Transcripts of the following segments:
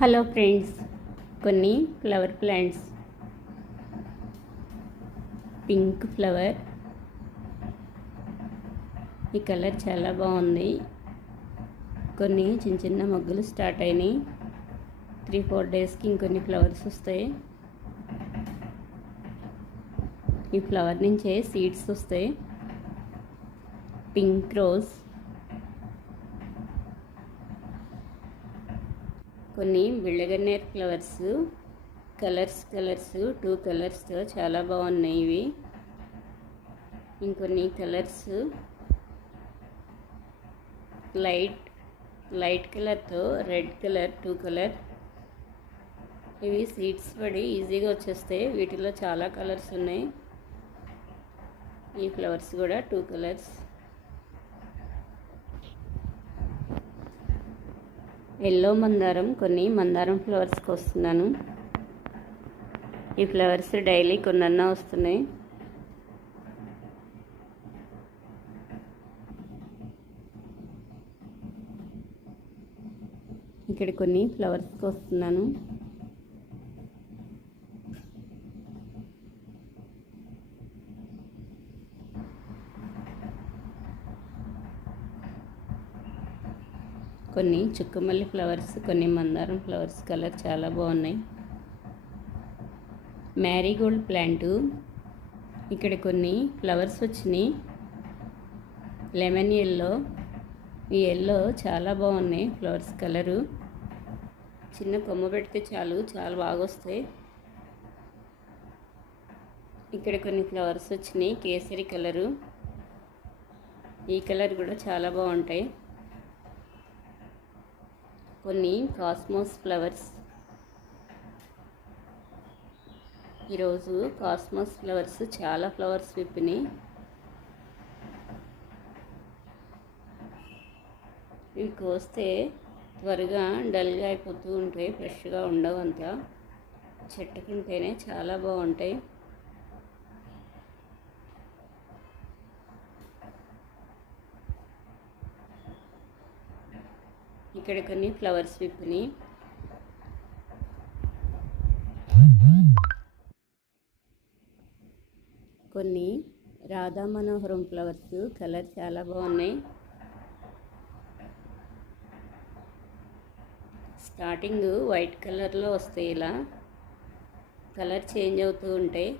Hello friends, కొన్ని flower plants. Pink flower, ఈ colour చాలా బాగుంది. కొన్ని చిన్న చిన్న మొగ్గలు స్టార్ట్ అయినాయి. 3-4 డేస్కి ఇంకొన్ని ఫ్లవర్స్ వస్తాయి. ఈ ఫ్లవర్ నుంచే సీడ్స్ వస్తాయి. పింక్ రోజ్, కొన్ని బిళ్ళగన్నేరు ఫ్లవర్స్, కలర్స్ 2 కలర్స్తో చాలా బాగున్నాయి. ఇవి ఇంకొన్ని కలర్స్ లైట్ కలర్తో రెడ్ కలర్ 2 కలర్. ఇవి సీడ్స్ పడి ఈజీగా వచ్చేస్తాయి. వీటిలో చాలా కలర్స్ ఉన్నాయి. ఈ ఫ్లవర్స్ కూడా 2 కలర్స్. ఎల్లో మందారం, కొన్ని మందారం ఫ్లవర్స్కి వస్తున్నాను. ఈ ఫ్లవర్స్ డైలీ కొన్నన్నా వస్తున్నాయి. ఇక్కడ కొన్ని ఫ్లవర్స్కి వస్తున్నాను. కొన్ని చుక్కమల్లి ఫ్లవర్స్, కొన్ని మందారం ఫ్లవర్స్. కలర్ చాలా బాగున్నాయి. మ్యారీగోల్డ్ ప్లాంటు, ఇక్కడ కొన్ని ఫ్లవర్స్ వచ్చినాయి. లెమన్ ఎల్లో, ఈ ఎల్లో చాలా బాగున్నాయి ఫ్లవర్స్ కలరు. చిన్న కొమ్మ పెడితే చాలా బాగా వస్తాయి. ఇక్కడ కొన్ని ఫ్లవర్స్ వచ్చినాయి కేసరి కలరు. ఈ కలర్ కూడా చాలా బాగుంటాయి. కొన్ని కాస్మోస్ ఫ్లవర్స్. ఈరోజు కాస్మోస్ ఫ్లవర్స్ చాలా ఫ్లవర్స్ విప్పినాయి. ఇవి కోస్తే త్వరగా డల్గా అయిపోతూ ఉంటాయి, ఫ్రెష్గా ఉండవు. అంతా చెట్టుకుంటేనే చాలా బాగుంటాయి. ఇక్కడ కొన్ని ఫ్లవర్స్ విప్పినాయి. కొన్ని రాధా మనోహరం ఫ్లవర్స్. కలర్ చాలా బాగున్నాయి. స్టార్టింగ్ వైట్ కలర్లో వస్తాయి. ఇలా కలర్ చేంజ్ అవుతూ ఉంటాయి.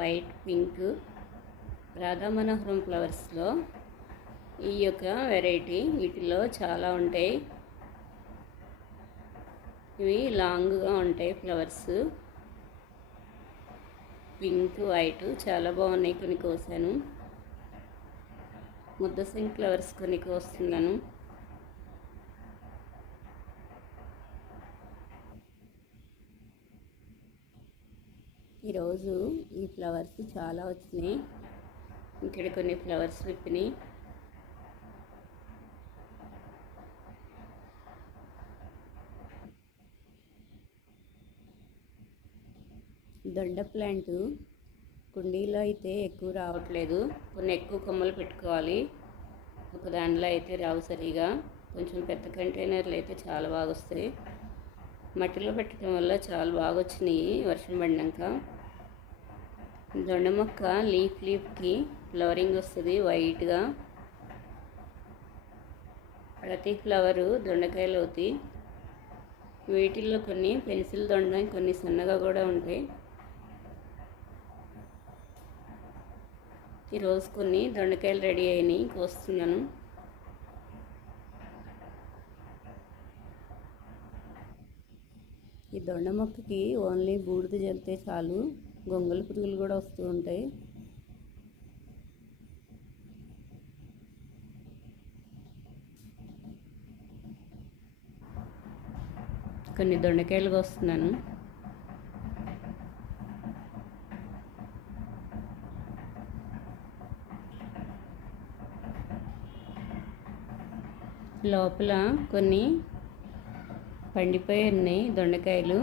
White, pink. రాధా మనోహరం ఫ్లవర్స్లో ఈ యొక్క వెరైటీ, వీటిలో చాలా ఉంటాయి. ఇవి లాంగ్గా ఉంటాయి ఫ్లవర్స్. పింక్, వైట్ చాలా బాగున్నాయి. కొన్ని కోసాను. ముద్దసింగ్ ఫ్లవర్స్ కొన్ని కోస్తున్నాను. ఈరోజు ఈ ఫ్లవర్స్ చాలా వచ్చినాయి. ఇక్కడ కొన్ని ఫ్లవర్స్ విప్పినాయి. దొండ ప్లాంటు కుండీలో అయితే ఎక్కువ రావట్లేదు. కొన్ని ఎక్కువ కొమ్మలు పెట్టుకోవాలి. ఒక దాంట్లో అయితే రావు సరిగా. కొంచెం పెద్ద కంటైనర్లు అయితే చాలా బాగా వస్తాయి. మట్టిలో పెట్టడం వల్ల చాలా బాగా వచ్చినాయి వర్షం పడినాక. దొండ మొక్క లీఫ్కి ఫ్లవరింగ్ వస్తుంది వైట్గా. ప్రతి ఫ్లవరు దొండకాయలు అవుతాయి. వీటిల్లో కొన్ని పెన్సిల్ దొండ, కొన్ని సన్నగా కూడా ఉంటాయి. ఈరోజు కొన్ని దొండకాయలు రెడీ అయినాయి, కోస్తున్నాను. ఈ దొండ మొక్కకి ఓన్లీ బూడిద జల్లితే చాలు, గొంగళి పురుగులు కూడా వస్తూ ఉంటాయి. కొన్ని దొండకాయలు కోస్తున్నాను. లోపల కొన్ని పండిపోయి ఉన్నాయి దొండకాయలు.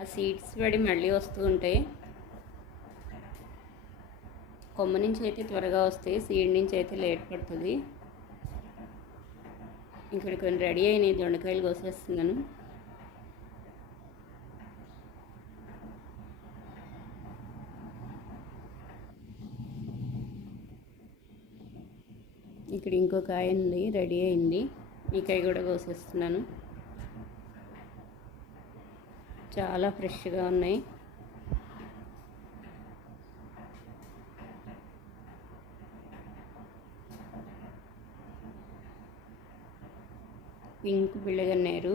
ఆ సీడ్స్ పడి మళ్ళీ వస్తూ ఉంటాయి. కొమ్మ నుంచి అయితే త్వరగా వస్తాయి, సీడ్ నుంచి అయితే లేట్ పడుతుంది. ఇక్కడ కొన్ని రెడీ అయినాయి, దొండకాయలు కోసేస్తున్నాను. ఇక్కడ ఇంకో కాయ ఉంది, రెడీ అయింది. ఈ కాయ కూడా కోసేస్తున్నాను. చాలా ఫ్రెష్గా ఉన్నాయి. పింక్ బిళ్ళగన్నేరు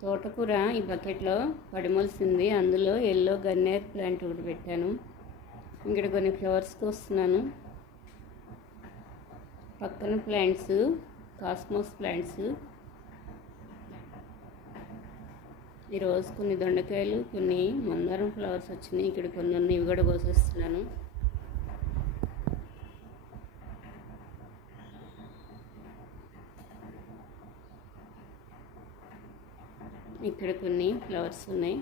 తోటకూర ఈ బకెట్లో పడిమొలిసింది. అందులో ఎల్లో గన్నేరు ప్లాంట్ ఒకటి పెట్టాను. ఇక్కడ కొన్ని ఫ్లవర్స్ కోస్తున్నాను. పక్కన ప్లాంట్స్ కాస్మోస్ ప్లాంట్స్. ఈరోజు కొన్ని దొండకాయలు, కొన్ని మందారం ఫ్లవర్స్ వచ్చినాయి. ఇక్కడ కొన్ని ఉన్నాయి, ఇవి కూడా కోసేస్తున్నాను. ఇక్కడ కొన్ని ఫ్లవర్స్ ఉన్నాయి,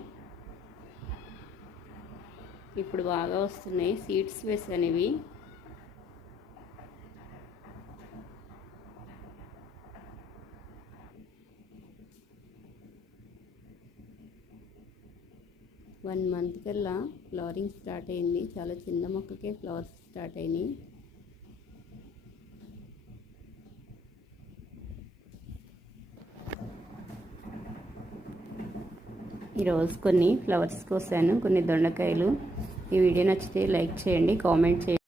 ఇప్పుడు బాగా వస్తున్నాయి. సీడ్స్ వేసాను ఇవి. వన్ మంత్ కల్లా ఫ్లవరింగ్ స్టార్ట్ అయింది. చాలా చిన్న మొక్కకే ఫ్లవర్స్ స్టార్ట్ అయినాయి. ఈరోజు కొన్ని ఫ్లవర్స్ కోసాను, కొన్ని దొండకాయలు. ఈ వీడియో నచ్చితే లైక్ చేయండి, కామెంట్ చేయండి.